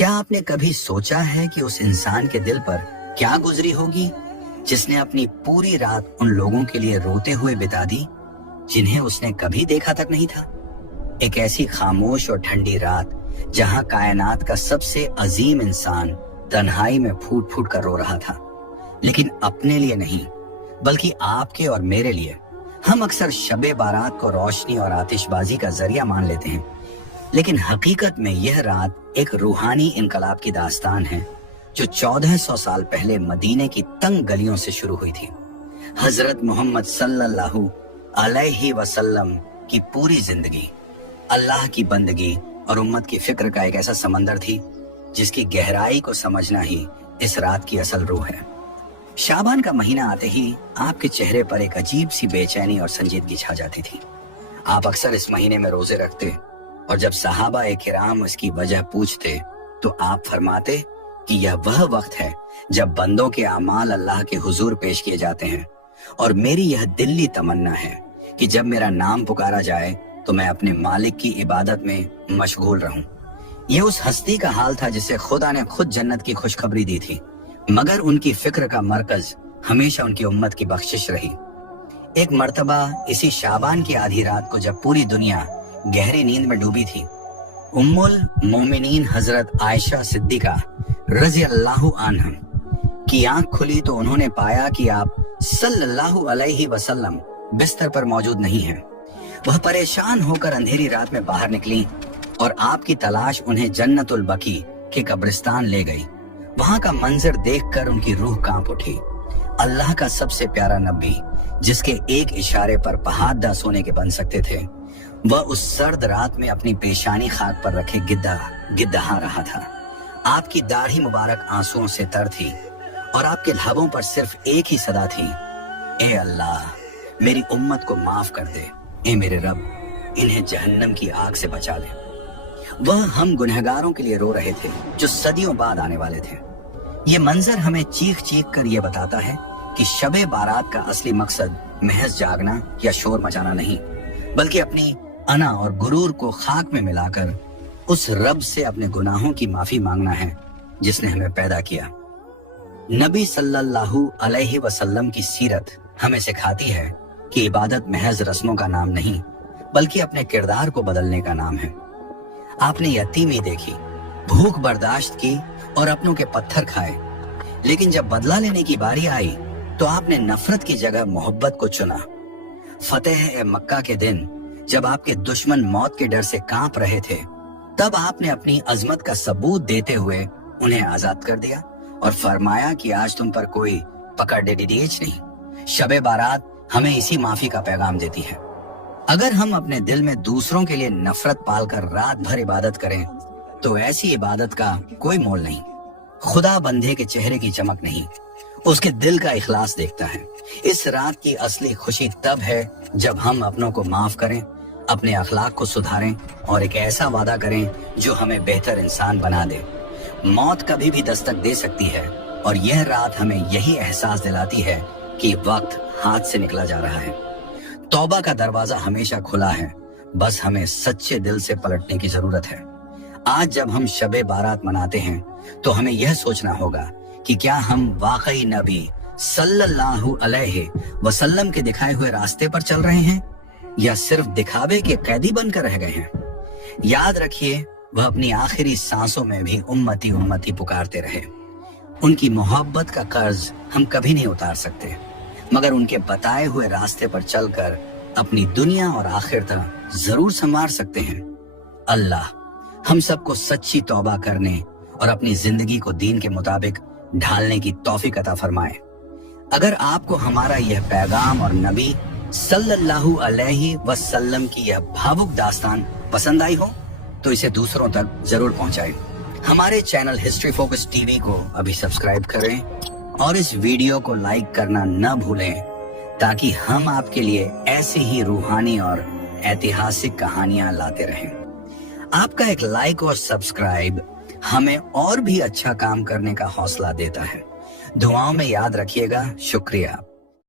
क्या आपने कभी सोचा है कि उस इंसान के दिल पर क्या गुजरी होगी जिसने अपनी पूरी रात उन लोगों के लिए रोते हुए बिता दी जिन्हें उसने कभी देखा तक नहीं था। एक ऐसी खामोश और ठंडी रात जहां कायनात का सबसे अजीम इंसान तन्हाई में फूट फूट कर रो रहा था, लेकिन अपने लिए नहीं बल्कि आपके और मेरे लिए। हम अक्सर शबे बारात को रोशनी और आतिशबाजी का जरिया मान लेते हैं, लेकिन हकीकत में यह रात एक रूहानी इनकलाब की दास्तान है जो 1400 साल पहले मदीने की तंग गलियों से शुरू हुई थी। हजरत मोहम्मद सल्लल्लाहु अलैहि वसल्लम की पूरी जिंदगी अल्लाह की बंदगी और उम्मत की फिक्र का एक ऐसा समंदर थी जिसकी गहराई को समझना ही इस रात की असल रूह है। शाबान का महीना आते ही आपके चेहरे पर एक अजीब सी बेचैनी और संजीदगी छा जाती थी। आप अक्सर इस महीने में रोजे रखते और जब सहाबा ए किराम इसकी वजह पूछते तो आप फरमाते कि यह वह वक्त है जब बंदों के अमाल अल्लाह के हुजूर पेश किए जाते हैं, और मेरी यह दिली तमन्ना है कि जब मेरा नाम पुकारा जाए तो मैं अपने मालिक की इबादत में मशगूल रहूं। यह उस हस्ती का हाल था जिसे खुदा ने खुद जन्नत की खुशखबरी दी थी, मगर उनकी फिक्र का मरकज हमेशा उनकी उम्मत की बख्शिश रही। एक मर्तबा इसी शाबान की आधी रात को जब पूरी दुनिया गहरी नींद में डूबी थी, उम्मुल मोमिनीन हजरत आयशा सिद्दीका रजी अल्लाहु अन्हा की आंख खुली तो उन्होंने पाया कि आप सल्लल्लाहु अलैहि वसल्लम बिस्तर पर मौजूद नहीं हैं। वह परेशान होकर अंधेरी रात में बाहर निकली और आपकी तलाश उन्हें जन्नतुल बकी के कब्रिस्तान ले गई। वहां का मंजर देखकर उनकी रूह कांप उठी। अल्लाह का सबसे प्यारा नबी, जिसके एक इशारे पर पहाड़ सोने के बन सकते थे, वह उस सर्द रात में अपनी पेशानी खाक पर रखे गिद्दहा रहा था। आपकी दाढ़ी मुबारक आंसुओं से तर थी और आपके लबों पर सिर्फ एक ही सदा थी, ए अल्लाह मेरी उम्मत को माफ कर दे, ए मेरे रब इन्हें जहन्नम की आग से बचा ले। वह हम गुनहगारों के लिए रो रहे थे जो सदियों बाद आने वाले थे। ये मंजर हमें चीख चीख कर यह बताता है कि शबे बारात का असली मकसद महज जागना या शोर मचाना नहीं, बल्कि अपनी अना और गुरूर को खाक में मिलाकर उस रब से अपने गुनाहों की माफी मांगना है जिसने हमें पैदा किया। नबी सल्लल्लाहु अलैहि वसल्लम की सीरत हमें सिखाती है कि इबादत महज रस्मों का नाम नहीं बल्कि अपने किरदार को बदलने का नाम है। आपने यतीमी देखी, भूख बर्दाश्त की और अपनों के पत्थर खाए, लेकिन जब बदला लेने की बारी आई तो आपने नफरत की जगह मोहब्बत को चुना। फतेह ए मक्का के दिन जब आपके दुश्मन मौत के डर से कांप रहे थे, तब आपने अपनी अजमत का सबूत देते हुए उन्हें आजाद कर दिया और फरमाया कि आज तुम पर कोई पकड़ डीडीएच नहीं। शबे बारात हमें इसी माफी का पैगाम देती है। अगर हम अपने दिल में दूसरों के लिए नफरत पालकर रात भर इबादत करें तो ऐसी इबादत का कोई मोल नहीं। खुदा बंदे के चेहरे की चमक नहीं, उसके दिल का इखलास देखता है। इस रात की असली खुशी तब है जब हम अपनों को माफ करें, अपने अखलाक को सुधारें और एक ऐसा वादा करें जो हमें बेहतर इंसान बना दे। मौत कभी भी दस्तक दे सकती है और यह रात हमें यही एहसास दिलाती है कि वक्त हाथ से निकला जा रहा है। तौबा का दरवाजा हमेशा खुला है, बस हमें सच्चे दिल से पलटने की जरूरत है। आज जब हम शबे बारात मनाते हैं तो हमें यह सोचना होगा कि क्या हम वाकई नबी सल्लल्लाहु अलैहि वसल्लम के दिखाए हुए रास्ते पर चल रहे हैं या सिर्फ दिखावे के कैदी बनकर रह गए हैं। याद रखिए, वह अपनी आखिरी सांसों में भी उम्मती उम्मती पुकारते रहे। उनकी मोहब्बत का कर्ज हम कभी नहीं उतार सकते, मगर उनके बताए हुए रास्ते पर चलकर अपनी दुनिया और आखिरता जरूर संवार सकते हैं। अल्लाह हम सबको सच्ची तौबा करने और अपनी जिंदगी को दीन के मुताबिक ढालने की तौफीक अता फरमाए। अगर आपको हमारा यह पैगाम और नबी सल्लल्लाहु अलैहि वसल्लम की यह भावुक दास्तान पसंद आई हो तो इसे दूसरों तक जरूर पहुंचाएं। हमारे चैनल हिस्ट्री फोकस टीवी को अभी सब्सक्राइब करें और इस वीडियो को लाइक करना न भूलें ताकि हम आपके लिए ऐसी ही रूहानी और ऐतिहासिक कहानियां लाते रहें। आपका एक लाइक और सब्सक्राइब हमें और भी अच्छा काम करने का हौसला देता है। दुआओं में याद रखिएगा। शुक्रिया।